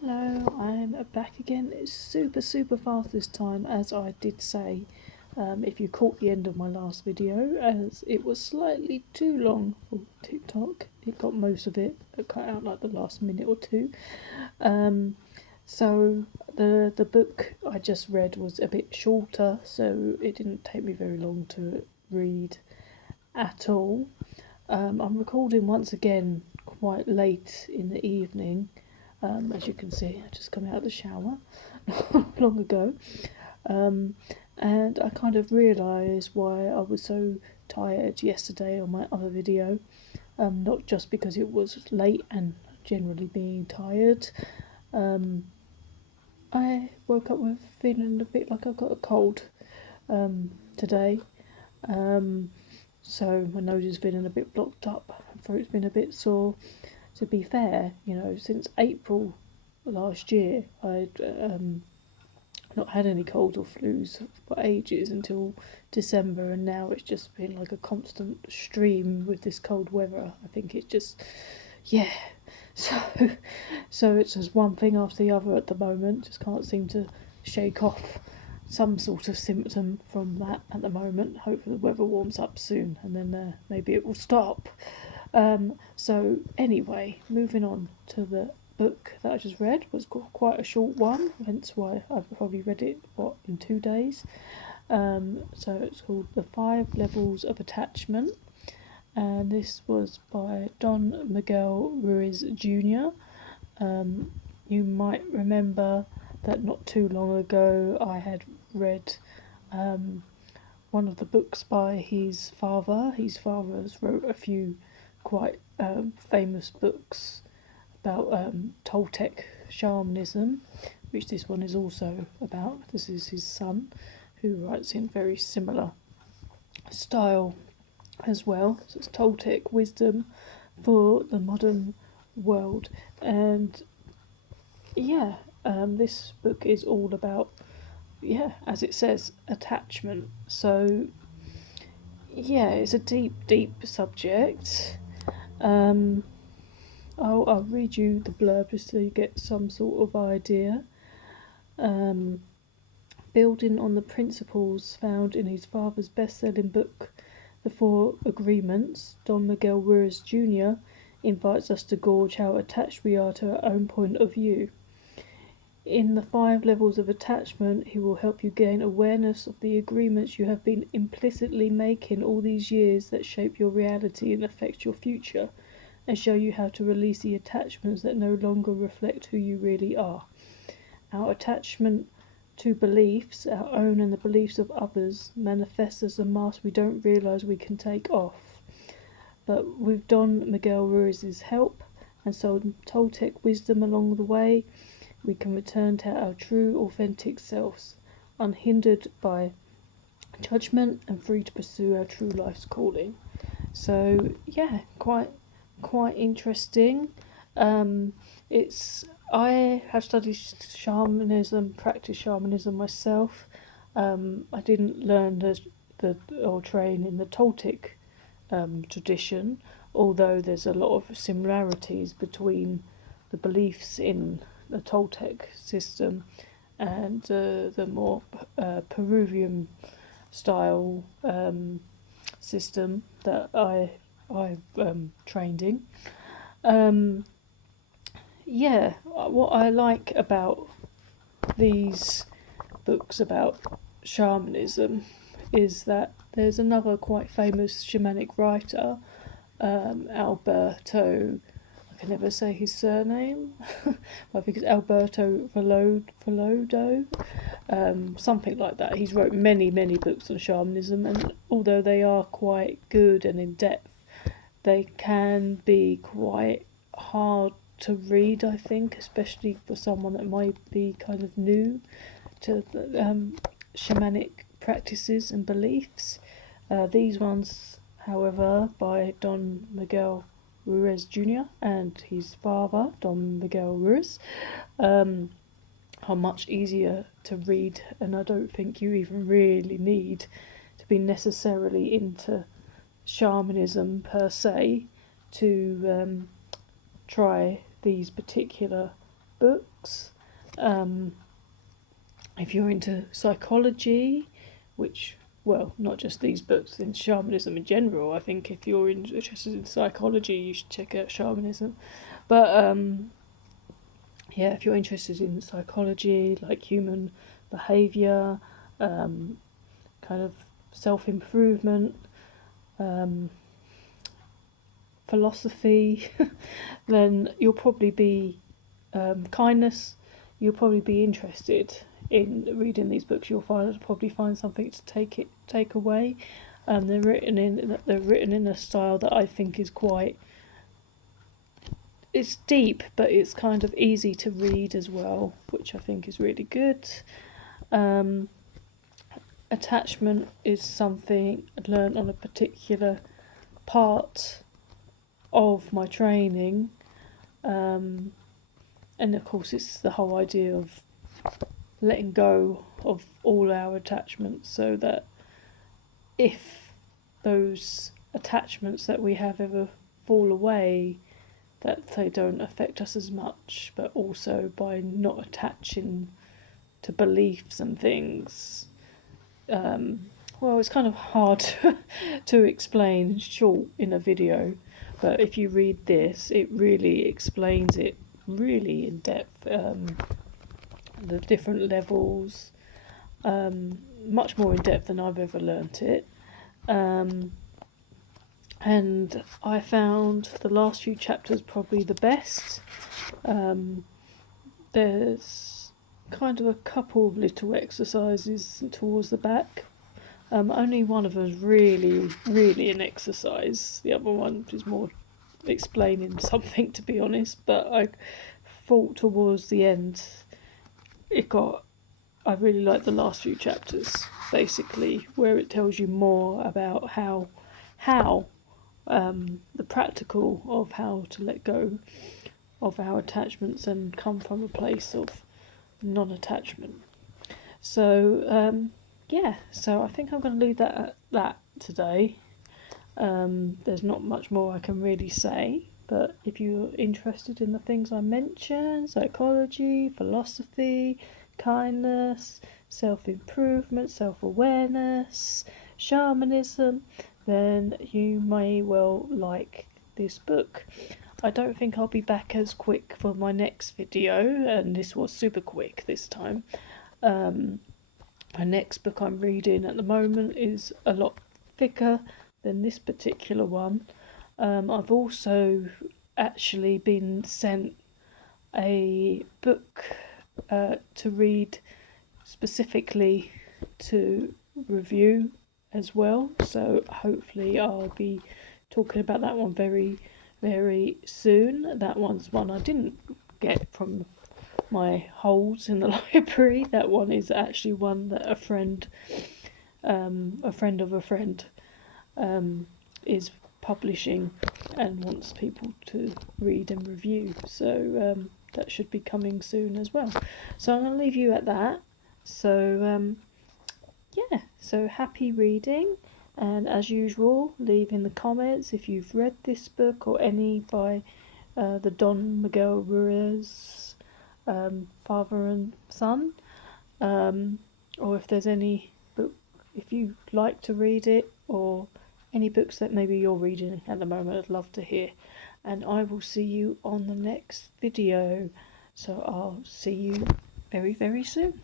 Hello, I'm back again. It's super fast this time, as I did say. If you caught the end of my last video, as it was slightly too long for TikTok, it got most of it, cut out like the last minute or two. So the book I just read was a bit shorter, so it didn't take me very long to read at all. I'm recording once again quite late in the evening. As you can see, I just come out of the shower long ago, and I kind of realised why I was so tired yesterday on my other video. Not just because it was late and generally being tired. I woke up with feeling a bit like I've got a cold today. So my nose is feeling a bit blocked up, my throat's been a bit sore. To be fair, since April last year, I'd not had any colds or flus for ages until December, and now it's just been like a constant stream with this cold weather. I think it's just, yeah. So it's just one thing after the other at the moment. Just can't seem to shake off some sort of symptom from that at the moment. Hopefully the weather warms up soon, and then maybe it will stop. So anyway, moving on to the book that I just read, was quite a short one, hence why I've probably read it in 2 days. So it's called The 5 Levels of Attachment, and this was by Don Miguel Ruiz Jr. You might remember that not too long ago I had read one of the books by his father. His father has wrote a few quite famous books about Toltec shamanism, which this one is also about. This is his son, who writes in very similar style as well. So it's Toltec wisdom for the modern world, and this book is all about, as it says, attachment. So it's a deep subject. I'll read you the blurb just so you get some sort of idea. Building on the principles found in his father's best-selling book, The Four Agreements, Don Miguel Ruiz Jr. invites us to gauge how attached we are to our own point of view. In the 5 levels of attachment, he will help you gain awareness of the agreements you have been implicitly making all these years that shape your reality and affect your future, and show you how to release the attachments that no longer reflect who you really are. Our attachment to beliefs, our own and the beliefs of others, manifests as a mask we don't realise we can take off. But with Don Miguel Ruiz's help, and some Toltec wisdom along the way, we can return to our true, authentic selves, unhindered by judgment and free to pursue our true life's calling. So quite interesting. I have studied shamanism, practiced shamanism myself. I didn't learn or train in the Toltec tradition, although there's a lot of similarities between the beliefs in the Toltec system and the more Peruvian style system that I've trained in. What I like about these books about shamanism is that there's another quite famous shamanic writer, Alberto, I can never say his surname, I think it's Alberto Villoldo, something like that. He's wrote many books on shamanism, and although they are quite good and in depth, they can be quite hard to read, I think, especially for someone that might be kind of new to shamanic practices and beliefs. These ones, however, by Don Miguel Ruiz Jr. and his father, Don Miguel Ruiz, are much easier to read, and I don't think you even really need to be necessarily into shamanism per se to try these particular books. If you're into psychology, which, well, not just these books, in shamanism in general, I think if you're interested in psychology, you should check out shamanism. But yeah, if you're interested in psychology, like human behaviour, kind of self-improvement, philosophy, then you'll probably be kindness. You'll probably be interested in reading these books. You'll probably find something to take away. They're written in a style that I think is quite. It's deep, but it's kind of easy to read as well, which I think is really good. Attachment is something I learned on a particular part of my training, and of course it's the whole idea of letting go of all our attachments, so that if those attachments that we have ever fall away, that they don't affect us as much. But also by not attaching to beliefs and things, well, it's kind of hard to explain short in a video, but if you read this, it really explains it really in depth, the different levels, much more in depth than I've ever learnt it. And I found the last few chapters probably the best. There's kind of a couple of little exercises towards the back. Only one of them is really an exercise. The other one is more explaining something, to be honest. But I thought towards the end, I really like the last few chapters, basically, where it tells you more about how the practical of how to let go of our attachments and come from a place of non-attachment. So yeah, so I think I'm going to leave that at that today. There's not much more I can really say, but if you're interested in the things I mentioned, psychology, philosophy, kindness, self-improvement, self-awareness, shamanism, then you may well like this book. I don't think I'll be back as quick for my next video, and this was super quick this time. My next book I'm reading at the moment is a lot thicker than this particular one. I've also actually been sent a book to read specifically to review as well, so hopefully I'll be talking about that one very, very soon. That one's one I didn't get from my holes in the library. That one is actually one that a friend of a friend is publishing and wants people to read and review, so that should be coming soon as well. So I'm going to leave you at that. So yeah, so happy reading, and as usual, leave in the comments if you've read this book or any by the Don Miguel Ruiz, father and son, or if there's any book, if you like to read it, or any books that maybe you're reading at the moment, I'd love to hear. And I will see you on the next video, so I'll see you very, very soon.